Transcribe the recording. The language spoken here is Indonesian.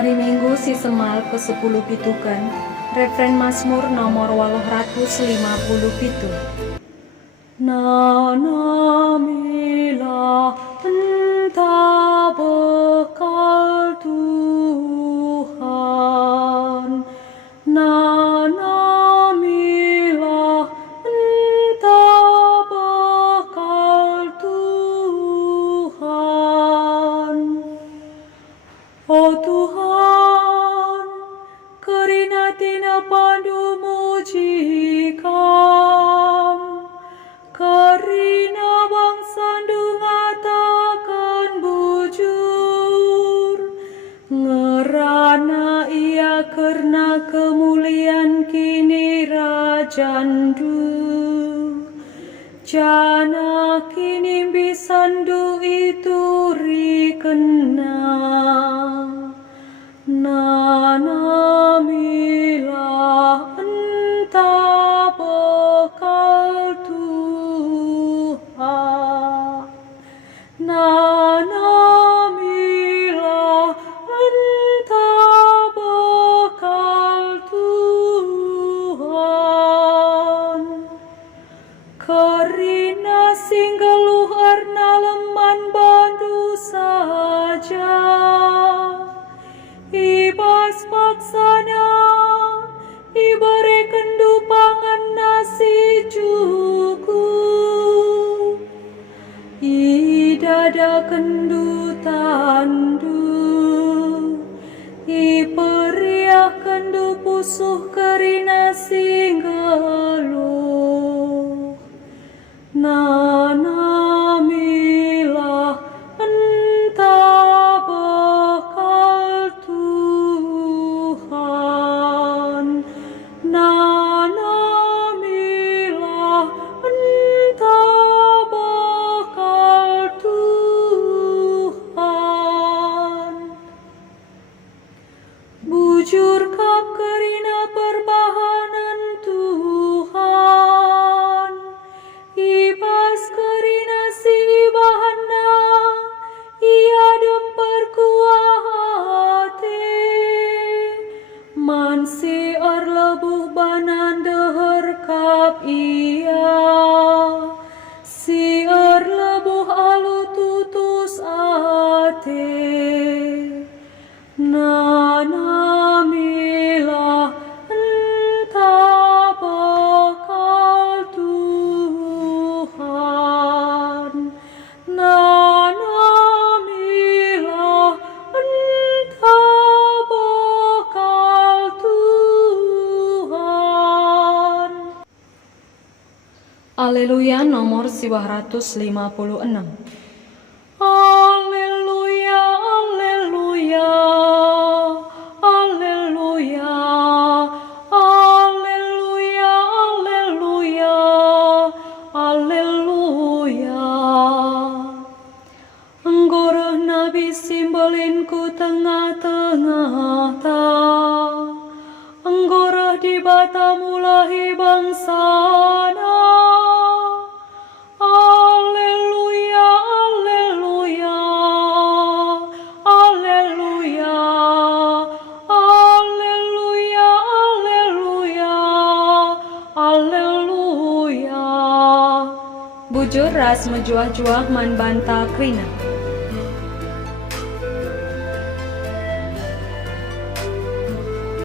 Hari Minggu si Semal ke-10 pitukan, refren Mazmur nomor 857. Nanamilah entah bekal Tuhan, nanamilah entah bekal Tuhan. Oh Tuhan, kerina tina pandu muji Kam, kerina bangsa ngatakan bujur, ngerana ia kerna kemuliaan kini rajandu, jana kini bisandu itu rikena. Nanamilah entah bekal Tuhan, nanamilah entah bekal Tuhan. Kerina singgeluh arna leman bandu saja, ibas paksana ibare kendu pangan nasi cukup, idada kendu tandu, iperiah kendu pusuh kerina singgeluh. Nanamilah entah bekal Tuhan, nanamilah entah bekal Tuhan. Bujur kap kerina perbahanan Tuhan, ibas kerina si ibahana ia demper kuah hati, man si lebuh banan deher kap ia, si lebuh alu tutus ate. Nanamilah entah bekal Tuhan, nanamilah entah bekal Tuhan. Haleluya nomor 956. Haleluya, haleluya, haleluya, haleluya, haleluya, haleluya. Enggoreh nabi simbolinku tengah-tengah ta, enggoreh di bata mulahi bangsana. Haleluya, haleluya, haleluya, haleluya, haleluya, haleluya. Bujur ras mejuah-juah man banta krina.